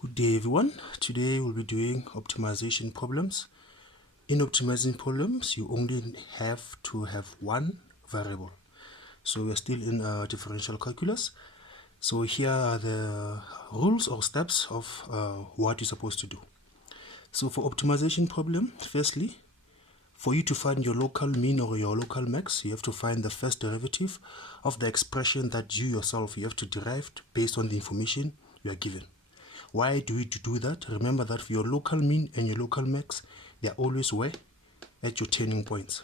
Good day everyone. Today we'll be doing optimization problems. In optimizing problems, you only have to have one variable. So we're still in differential calculus. So here are the rules or steps of what you're supposed to do. So for optimization problem, firstly, for you to find your local mean or your local max, you have to find the first derivative of the expression that you yourself have to derive based on the information you are given. Why do we do that? Remember that for your local mean and your local max, they are always where? At your turning points.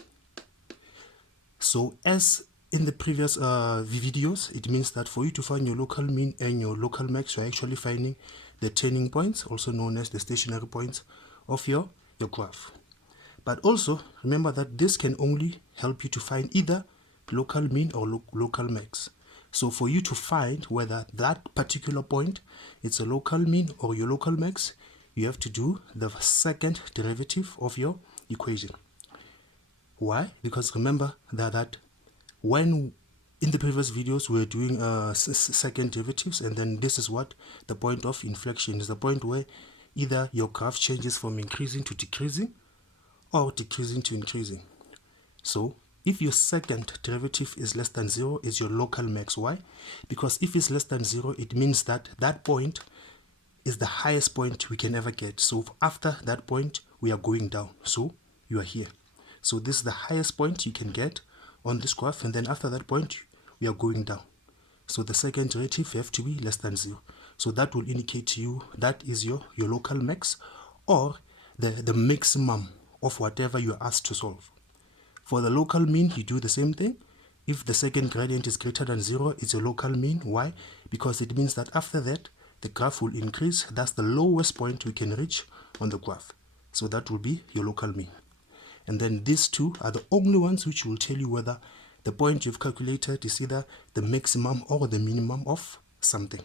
So as in the previous videos, it means that for you to find your local mean and your local max, you're actually finding the turning points, also known as the stationary points of your graph. But also remember that this can only help you to find either local mean or local max. So for you to find whether that particular point is a local mean or your local max, you have to do the second derivative of your equation. Why? Because remember that when in the previous videos we were doing second derivatives, and then this is what the point of inflection is, the point where either your graph changes from increasing to decreasing or decreasing to increasing. So if your second derivative is less than 0, is your local max. Why? Because if it's less than 0, it means that that point is the highest point we can ever get. So after that point, we are going down. So you are here. So this is the highest point you can get on this graph, and then after that point, we are going down. So the second derivative have to be less than 0. So that will indicate to you that is your local max, or the maximum of whatever you are asked to solve. For the local mean, you do the same thing. If the second gradient is greater than 0, it's a local mean. Why? Because it means that after that, the graph will increase. That's the lowest point we can reach on the graph. So that will be your local mean. And then these two are the only ones which will tell you whether the point you've calculated is either the maximum or the minimum of something.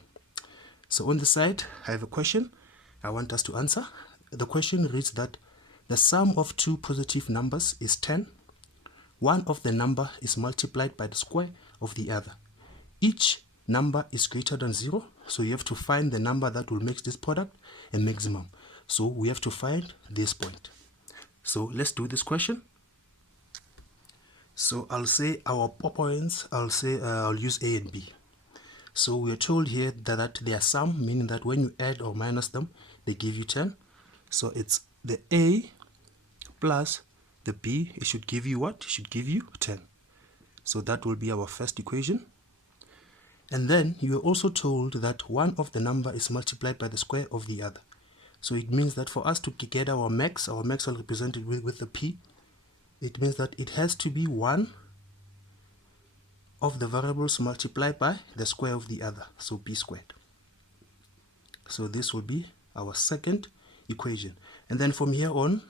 So on the side, I have a question I want us to answer. The question reads that the sum of two positive numbers is 10. One of the number is multiplied by the square of the other. Each number is greater than 0, so you have to find the number that will make this product a maximum. So we have to find this point. So let's do this question. So I'll say our points, I'll use A and B. So we are told here that they are sum, meaning that when you add or minus them, they give you 10. So it's the A plus the B, it should give you what? It should give you 10. So that will be our first equation. And then you are also told that one of the number is multiplied by the square of the other. So it means that for us to get our max are represented with the P. It means that it has to be one of the variables multiplied by the square of the other, so P squared. So this will be our second equation. And then from here on,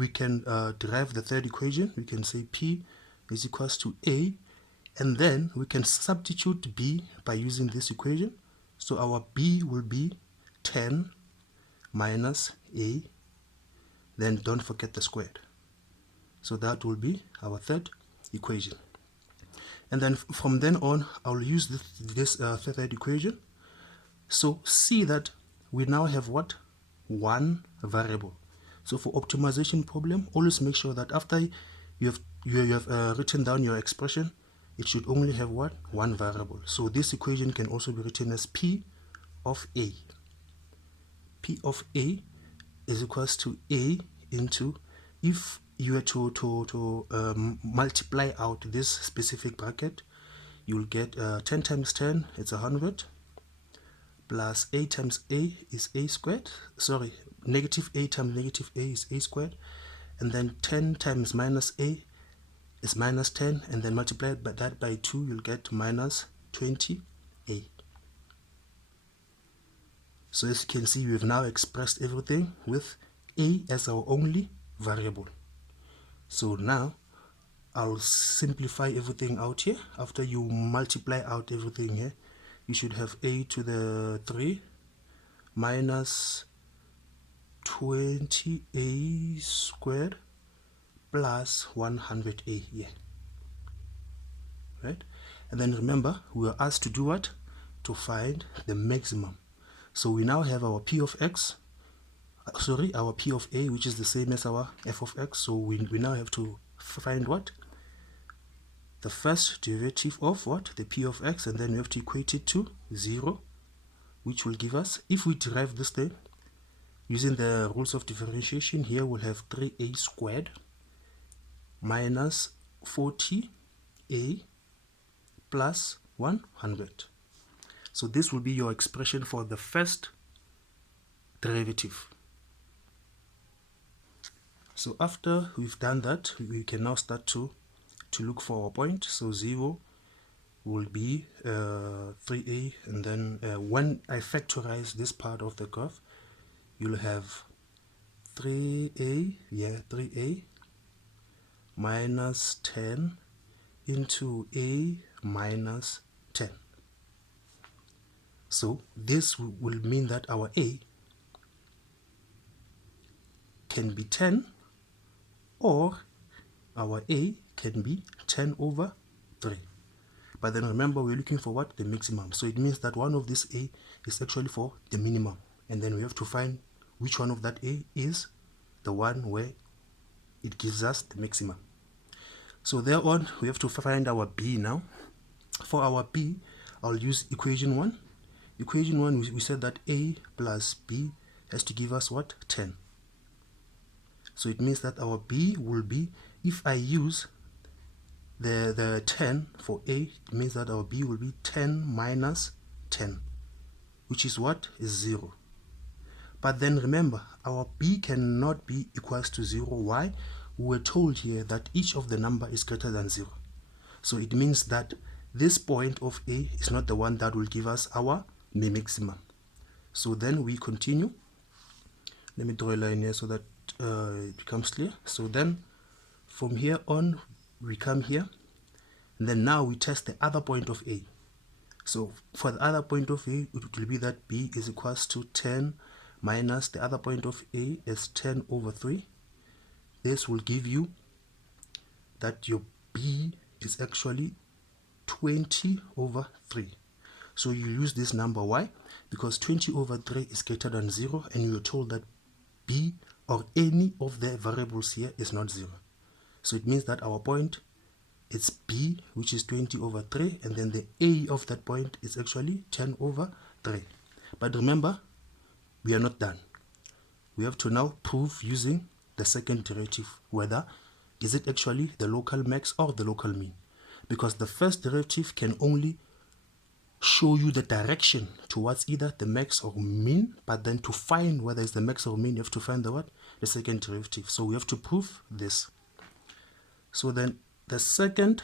we can derive the third equation. We can say P is equals to A, and then we can substitute B by using this equation. So our B will be 10 minus A, then don't forget the squared. So that will be our third equation. And then from then on, I'll use this third equation. So see that we now have what? One variable. So for optimization problem, always make sure that after you have written down your expression, it should only have what? One variable. So this equation can also be written as P of A. P of A is equals to A into, if you were to multiply out this specific bracket, you'll get 10 times 10, it's 100, plus A times A is A squared, sorry, negative A times negative A is A squared, and then 10 times minus A is minus 10, and then multiply that by 2, you'll get minus 20A. So as you can see, we've now expressed everything with A as our only variable. So now I'll simplify everything out here. After you multiply out everything here, you should have A to the 3 minus 20A squared plus 100A here. Right? And then remember, we are asked to do what? To find the maximum. So we now have our p of x, our p of a, which is the same as our f of x. So we now have to find what? The first derivative of what? The p of x, and then we have to equate it to 0, which will give us, if we derive this thing using the rules of differentiation, here we'll have 3a squared minus 40a plus 100. So this will be your expression for the first derivative. So after we've done that, we can now start to look for our point. So 0 will be 3a, and then when I factorize this part of the graph, you'll have 3a minus 10 into a minus 10. So this will mean that our a can be 10, or our a can be 10 over 3. But then remember, we're looking for what? The maximum. So it means that one of this a is actually for the minimum, and then we have to find which one of that a is the one where it gives us the maximum. So thereon, we have to find our b now. For our b, I'll use equation 1. Equation 1, we said that a plus b has to give us what? 10. So it means that our b will be, if I use the 10 for a, it means that our b will be 10 minus 10, which is what? Is 0. But then remember, our b cannot be equals to 0. Why? We were told here that each of the number is greater than 0. So it means that this point of a is not the one that will give us our maximum. So then we continue. Let me draw a line here so that it becomes clear. So then from here on, we come here, and then now we test the other point of a. So for the other point of a, it will be that b is equals to 10 minus the other point of a is 10 over 3. This will give you that your b is actually 20 over 3. So you use this number. Why? Because 20 over 3 is greater than 0, and you are told that b or any of the variables here is not 0. So it means that our point is b, which is 20 over 3, and then the a of that point is actually 10 over 3. But remember, we are not done. We have to now prove using the second derivative whether is it actually the local max or the local mean, because the first derivative can only show you the direction towards either the max or mean, but then to find whether it's the max or mean, you have to find the what? The second derivative. So we have to prove this. So then the second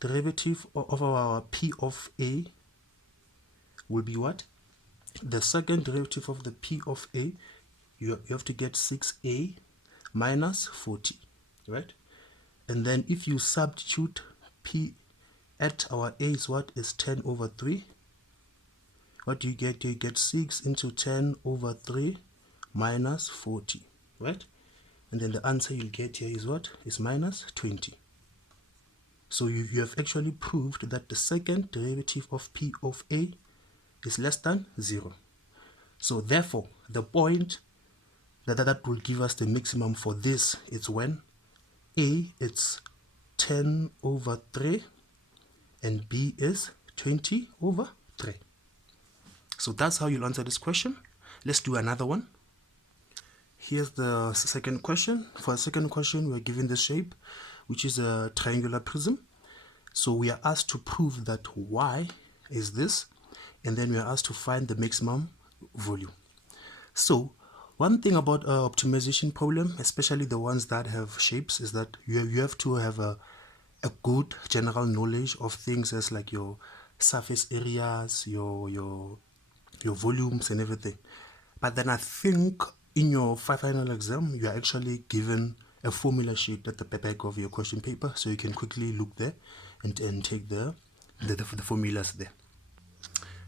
derivative of our p of a will be what? The second derivative of the p of a, you have to get 6a minus 40, right? And then if you substitute p at our a is what? Is 10 over 3. What do you get? You get 6 into 10 over 3 minus 40, right? And then the answer you'll get here is what? Is minus 20. So you have actually proved that the second derivative of p of a is less than 0. So therefore, the point that will give us the maximum for this is when a is 10 over 3 and b is 20 over 3. So that's how you'll answer this question. Let's do another one. Here's the second question. For the second question, we are given the shape, which is a triangular prism. So we are asked to prove that y is this, and then we are asked to find the maximum volume. So one thing about optimization problem, especially the ones that have shapes, is that you have to have a good general knowledge of things as like your surface areas, your volumes and everything. But then I think in your final exam, you are actually given a formula sheet at the back of your question paper, so you can quickly look there and take the formulas there.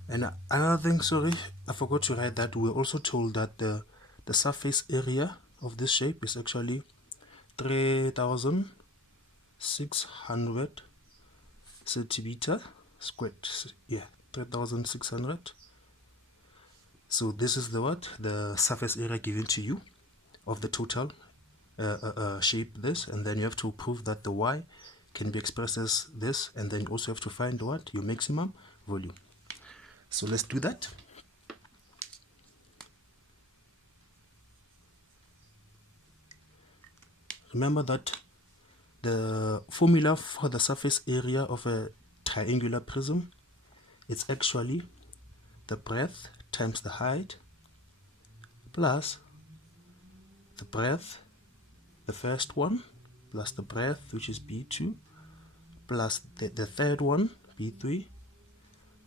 And another thing, sorry, I forgot to write that we're also told that the surface area of this shape is actually 3,600 centimeter squared. Yeah, 3,600. So this is the surface area given to you of the total shape this, and then you have to prove that the y can be expressed as this, and then you also have to find your maximum volume. So let's do that. Remember that the formula for the surface area of a triangular prism, it's actually the breadth times the height plus the breadth, the first one, plus the breadth, which is B2, plus the third one, B3,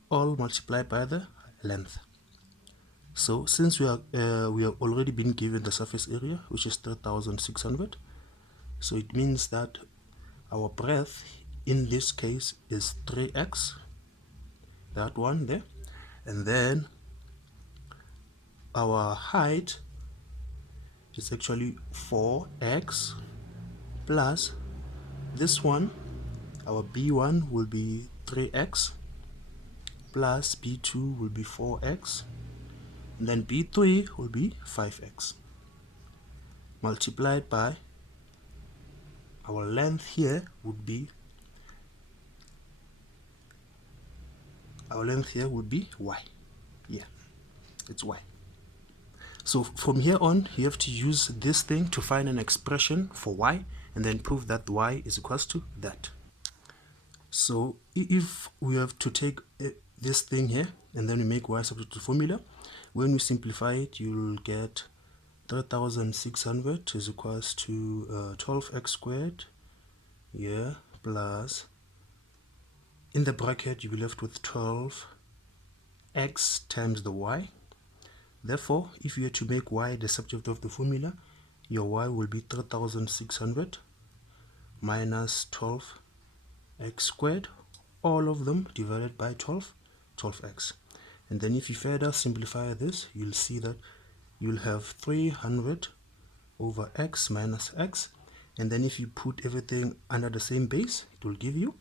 all multiplied by the length. So since we have already been given the surface area, which is 3,600, so it means that our breadth in this case is 3x, that one there, and then our height is actually 4x plus this one, our B1 will be 3x plus B2 will be 4x, and then B3 will be 5x multiplied by our length here would be y. Yeah, it's y. So from here on, you have to use this thing to find an expression for y and then prove that y is equals to that. So if we have to take this thing here and then we make y substitute to formula, when we simplify it, you'll get 3,600 is equals to 12x squared, yeah, plus, in the bracket you'll be left with 12x times the y. Therefore, if you had to make y the subject of the formula, your y will be 3,600 minus 12x squared, all of them divided by 12x. And then if you further simplify this, you'll see that you'll have 300 over x minus x, and then if you put everything under the same base, it will give you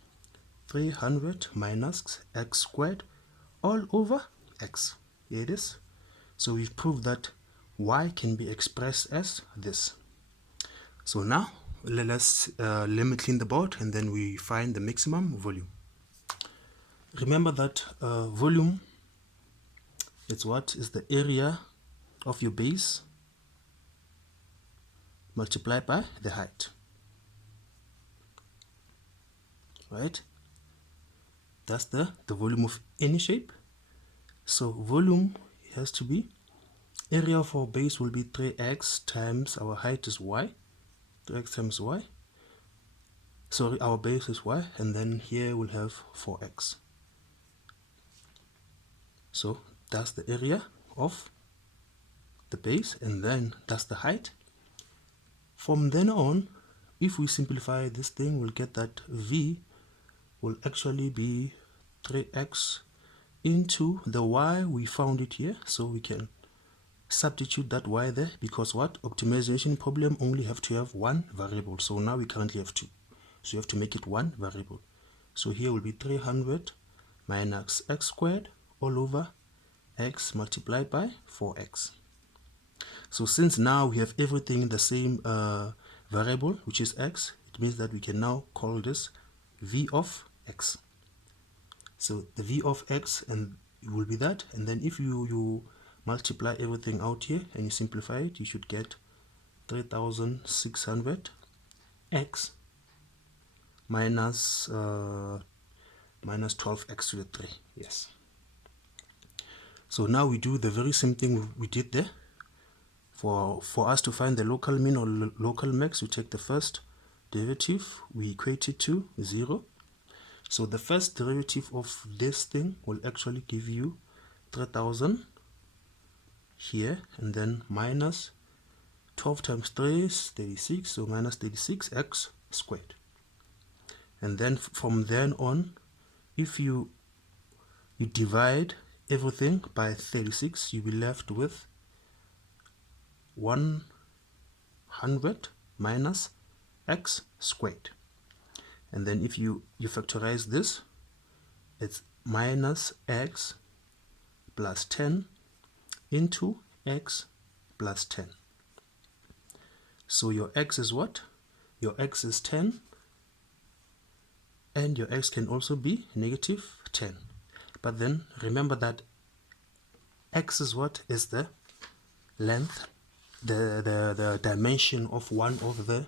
300 minus x squared all over x. Here it is. So we've proved that y can be expressed as this. So now let us clean the board and then we find the maximum volume. Remember that volume is what is the area of your base multiplied by the height, right? That's the volume of any shape. So volume has to be, area of our base will be 3x times our height is y, 3x times y, sorry, our base is y, and then here we'll have 4x. So that's the area of the base, and then that's the height. From then on, if we simplify this thing, we'll get that v will actually be 3x into the y, we found it here, so we can substitute that y there, because what, optimization problem only have to have one variable, so now we currently have two, so you have to make it one variable. So here will be 300 minus x squared all over x multiplied by 4x. So since now we have everything in the same variable, which is x, it means that we can now call this v of x. So the v of x and it will be that, and then if you multiply everything out here and you simplify it, you should get 3,600 x minus 12x to the 3. Yes. So now we do the very same thing we did there. For us to find the local mean or local max, we take the first derivative, we equate it to 0. So the first derivative of this thing will actually give you 3,000 here, and then minus 12 times 3 is 36, so minus 36x squared. And then from then on, if you divide everything by 36, you'll be left with 100 minus x squared. And then if you factorize this, it's minus x plus 10 into x plus 10. So your x is what? Your x is 10, and your x can also be negative 10. But then remember that x is what? Is the length, the dimension of one of the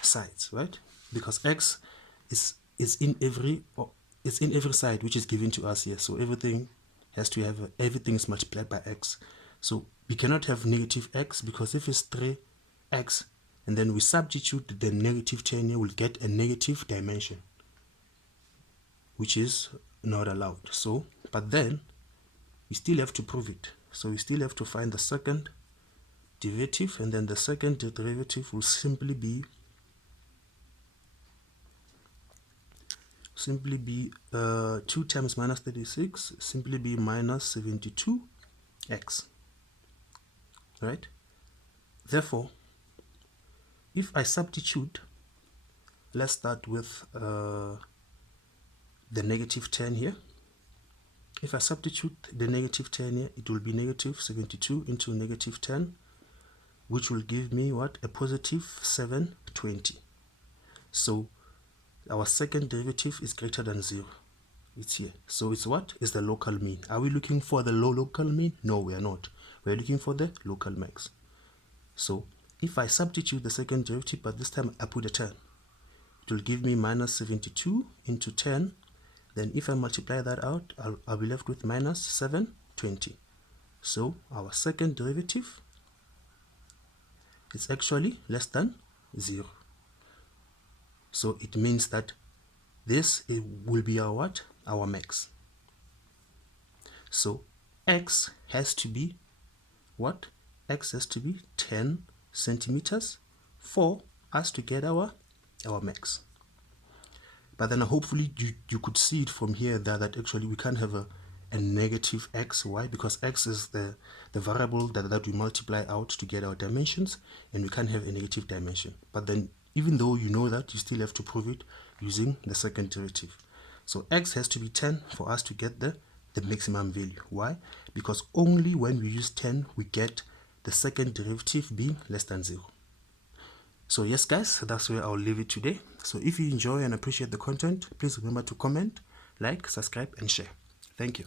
sides, right? Because x is in every side which is given to us here. So everything has to have everything is multiplied by x. So we cannot have negative x, because if it's 3x and then we substitute the negative 10 here, we'll get a negative dimension, which is not allowed. So, but then we still have to prove it. So we still have to find the second derivative, and then the second derivative will simply be 2 times minus 36, simply be minus 72x, right? Therefore, if I substitute, let's start with the negative 10 here. If I substitute the negative 10 here, it will be negative 72 into negative 10, which will give me what? A positive 720. So our second derivative is greater than 0. It's here. So it's what? Is the local mean. Are we looking for the local mean? No, we are not. We're looking for the local max. So if I substitute the second derivative, but this time I put a 10, it will give me minus 72 into 10. Then if I multiply that out, I'll be left with minus 720. So our second derivative is actually less than 0. So it means that this will be our what? Our max. So x has to be what? X has to be 10 centimeters for us to get our max. But then hopefully you could see it from here that actually we can't have a negative x. Why? Because x is the variable that we multiply out to get our dimensions, and we can't have a negative dimension. But then even though you know that, you still have to prove it using the second derivative. So x has to be 10 for us to get the maximum value. Why? Because only when we use 10 we get the second derivative being less than 0. So yes guys, that's where I'll leave it today. So if you enjoy and appreciate the content, please remember to comment, like, subscribe and share. Thank you.